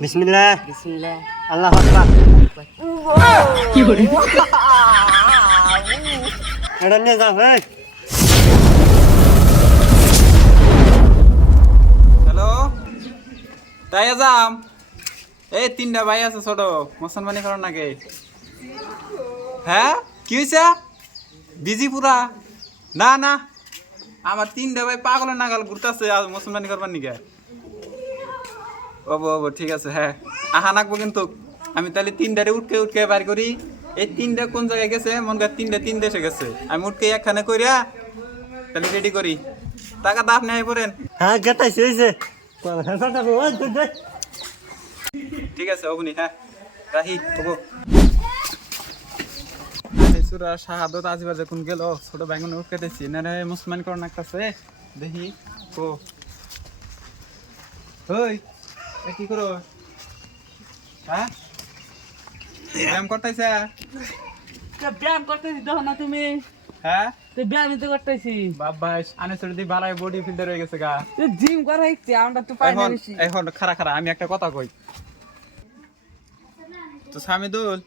বিসমিল্লাহ বিসমিল্লাহ আল্লাহু আকবার কি করে এটা নিয়ে যাও ভাই। হ্যালো তাই যাম এই তিনটা ভাই আছে ছোট মুসলমানি করার নাকি হ্যাঁ কি হয়েছে বিজি পুরা না না আমার তিনটা ভাই পাগলের নাগাল ঘুরতেছে আর মুসলমানি করবার নিকে ওবো ওবো ঠিক আছে হ্যাঁ আহা নাকবো কিন্তু আমি তাহলে তিনটারে উঠকে উঠকে বার করি এই তিনটা কোন জায়গায় গেছে মন কর তিনটা তিন দেশে গেছে আমি উঠকে একখানে করিয়া তাহলে রেডি করি টাকা দাপ নেই পড়েন হ্যাঁ গেটাইছে হইছে ঠিক আছে অবনি হ্যাঁ রাহি ওগো সুরা শাহাদত আজিবার যখন গেল ছোট বাইগুন উঠকেতেছি না রে মুসলমান করন একটাছে দেখি ও ওই এ কি করো হ্যাঁ ব্যায়াম করতেছে ব্যায়াম করতেছি দেখো না তুমি হ্যাঁ তো ব্যায়ামই তো করতেছি বাবা আনে ছোট দি বাড়াই বডি ফিল্ডার হয়ে গেছে গা জিম করা ইচ্ছে আমরা তো পাই না এখন বেশি এখন খারা খারা আমি একটা কথা কই তো সামিদুল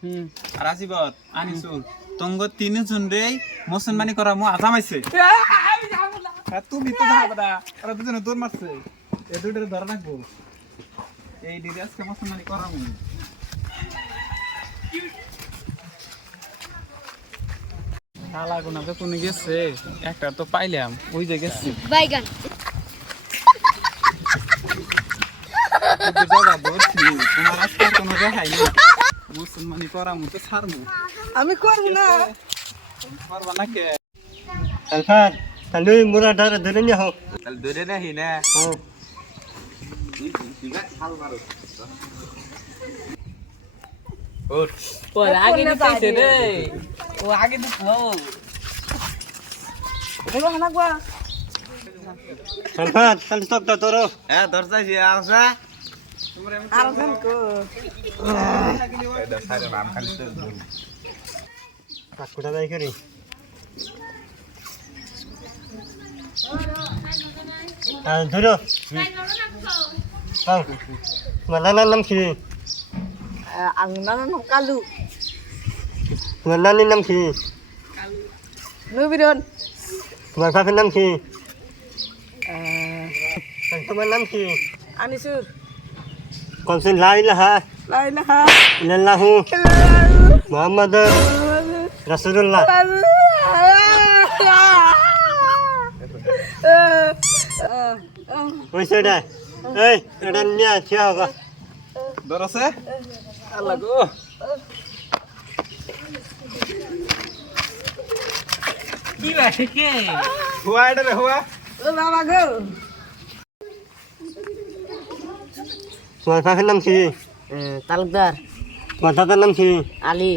আর আসিবত আনিসুল তঙ্গ তিনজন রে মুসলমানি করা মু আজামাইছে আমি যাবো না হ্যাঁ তুমি তো যাবে না ওরা দুজনে দৌড় মারছে এ দুইটারে ধরে রাখবো এই দিদি আজকে মুসলমানি করাবো শালা কোনা তো কোনে গেছে একটা তো পাইলাম ওই যে গেছে বাইগান তোমার আজকে কোনো রেহাই নেই মুসলমানি করামু তো ছাড়মু আমি করব না পারবা না কে আলফাত তাহলে মুরা ধরে নিয়ে হোক তাহলে ধরে রাখি না ও আগে দিতেছে রে ও আগে দিতে ও দেখো না গো আলফাত তাহলে সবটা ধরো হ্যাঁ দরজাছি আসা আর কোন কো কাকুটা যাই করি আর ধরো তোমার নানার নাম কি আর নানা কালু তোমার নানির নাম কি নবীরন তোমার বাপের নাম কি তোমার নাম কি আনিসুর কমসে লা ইলাহা লা ইলাহা ইল্লাল্লাহু মুহাম্মাদ রাসূলুল্লাহ ওই সেটা এই এটা নিয়ে থিয়া হোক দর আছে আল্লাহ গো কি বাসে কে হুয়া এটা রে হুয়া ও বাবা গো তোমার বাপের নাম কি তালুকদার তোমার দাদার নাম কি আলী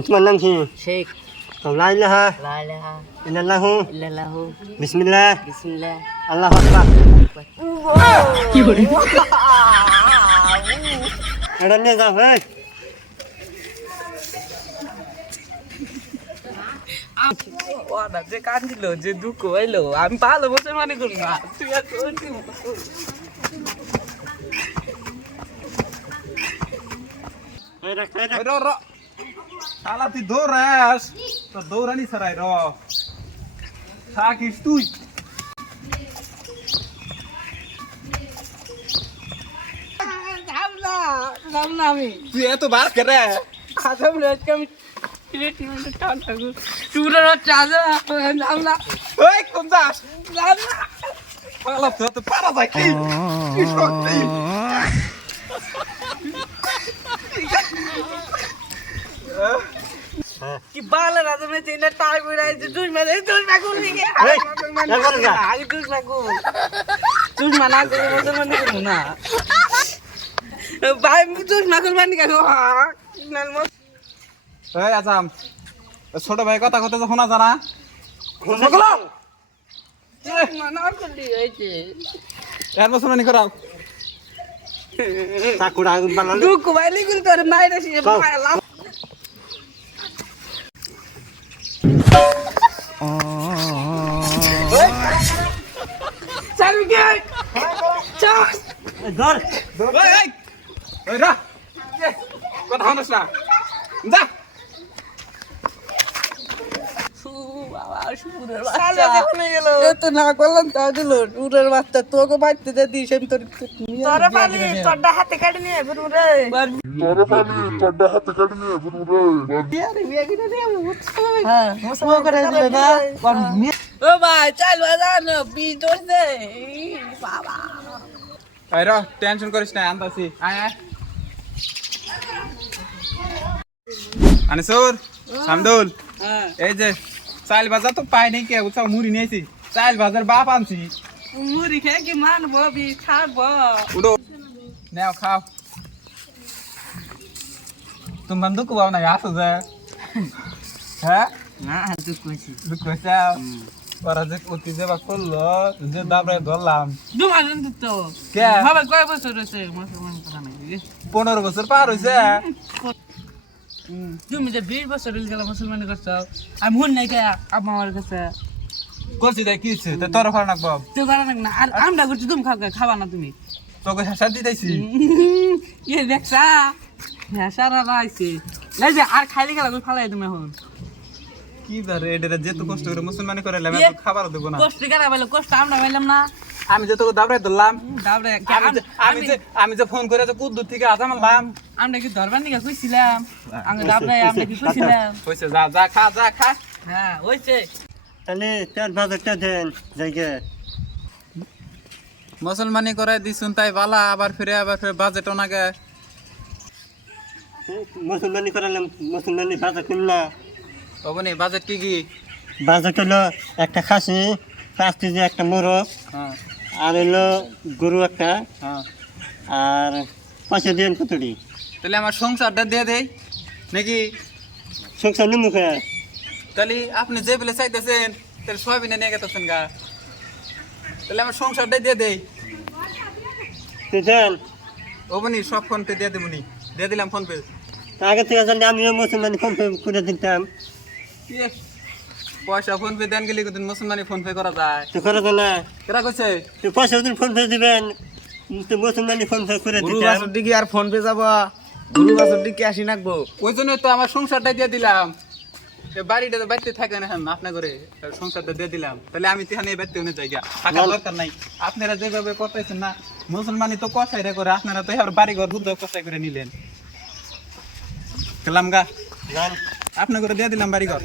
তোমার নাম কি শেখ লা ইলাহা লা ইলাহা ইল্লাল্লাহু ইল্লাল্লাহু বিসমিল্লাহ বিসমিল্লাহ আল্লাহু আকবার কি করে এটা নিয়ে যাও ভাই ওটা যে কান্দিল যে দুঃখ হইলো আমি ভালো মুসলমানি করব না তুই আর এই রাখ এই রাখ ওই র র শালা তুই দৌড়াস তো দৌড়ানি সরাই র থাকিস তুই যাম না আমি তুই এত বার করে আসাম আজকে আমি ট্রিটমেন্টে টান থাকবো চুরের চাঁদা যাম না ওই কোন যাস যাম না শালা তুই তো পারা যায় কি কি শক্তি কি বাল রাজা মে তিনটা টাই বইরাই তুই মানে তুই না করবি কি এই এখন যা আগে তুই না কর তুই মানা করে মুসলমানি করব না ভাই তুই না করবানি কেন এই আজাম ছোট ভাই কথা কথা যখন জানা মানা করলি হয়েছে এর মুসলমানি করাও চাকুটা আগুন বানালে দুঃখ বাইলি করে তোর মায়ের এসে লাভ চালু কে চল ধর এই ওই রা কথা শুনিস না যা তো না করলাম তা দিল টুরের বাচ্চা তোকে বাড়তে দে দিস আমি তোর তোরা পালি তোরটা হাতে কাটে নিয়ে বুনু রে হ্যাঁ মুসলমান করে দিলে না ও ভাই চাল বাজান বীজ ধরছে বাবা এই র টেনশন করিস না আনতাছি আয় আয় আনিসুর সামদুল হ্যাঁ এই যে চাল বাজার তো পাই নাই কে উৎসব মুড়ি নিয়েছি চাল বাজার বাপ আনছি মুড়ি খেয়ে কি মানবো বি খাবো উড়ো নাও খাও তুমি বন্ধু को না আসো যে হ্যাঁ না তুই কইছি দুঃখ হইছাও ওরা যে অতি যে বা করলো যে দাবড়ে ধরলাম দুমাজন তো কে বাবা কয় বছর হয়েছে মুসলমান করা নাকি 15 বছর পার হইছে তুমি যে 20 বছর হয়ে গেল মুসলমানি করছো আমি হুন নাই কে আমার কাছে করছি তাই কি হইছে তা তোর ফার নাকব তুই করা না আর আমরা করছি তুমি খাবা না তুমি তোকে শান্তি দিতেছি এ দেখছা হ্যাঁ সারা রাইছে এই যে আর খাইলে গেল ফালাই তুমি এখন কি বারে এটা যে তো কষ্ট করে মুসলমানি করে আমি তো খাবার দেব না কষ্ট করা বলে কষ্ট আমরা পাইলাম না আমি যে তোকে দাবড়ে ধরলাম ডাবরে আমি যে ফোন করে তো কুদ্দুর থেকে আসামালাম আমরা কি ধরবার নিকা কইছিলাম আমরা ডাবরে আমরা কি কইছিলাম হইছে যা যা খা হ্যাঁ হইছে তাহলে তার বাজারটা দেন জায়গা মুসলমানি করে দিছুন তাই বালা আবার ফিরে বাজেট ওনাকে মুসলমানি করালাম মুসলমানি বাজার কিনলা ওবনি বাজেট কি বাজার হলো একটা খাসি 5 কেজি একটা মোরগ হ্যাঁ আর হলো গরু একটা হ্যাঁ আর পয়সা দেন কতটি তাহলে আমার সংসারটা দিয়ে দেই নাকি সংসার নিমুখে তাহলে আপনি যে বলে চাইতেছেন তাহলে সয়াবিনে নিয়ে গেতেছেন গা তাহলে আমার সংসারটা দিয়ে দেই তুই দেন ওবনি সব ফোন পে দিয়ে দেবনি দিয়ে দিলাম ফোন পে তা আগে থেকে জানলে আমিও মুসলমানি ফোন পে করে দিতাম পয়সা ফোন পে দেন গেলে কিন্তু মুসলমানি ফোন পে করা যায় তো করে দেন না কেরা কইছে তো পয়সা দিন ফোন পে দিবেন তো মুসলমানি ফোন পে করে গরু দিতাম বাছুর দিকে আর ফোন পে যাবো গরু বাছুর দিকে আসি নাকবো ওই জন্য তো আমার সংসারটা দিয়ে দিলাম বাড়িটা তো বাড়িতে থাকে না এখন আপনার করে সংসারটা দিয়ে দিলাম তাহলে আমি তো এখানে বাড়িতে অনেক জায়গা থাকার দরকার নাই আপনারা যেভাবে করতেছেন না মুসলমানি তো কষাই রে করে আপনারা তো এবার বাড়ি ঘর বুদ্ধ কষাই করে নিলেন গেলাম গা জান আপনার করে দিয়ে দিলাম বাড়ি ঘর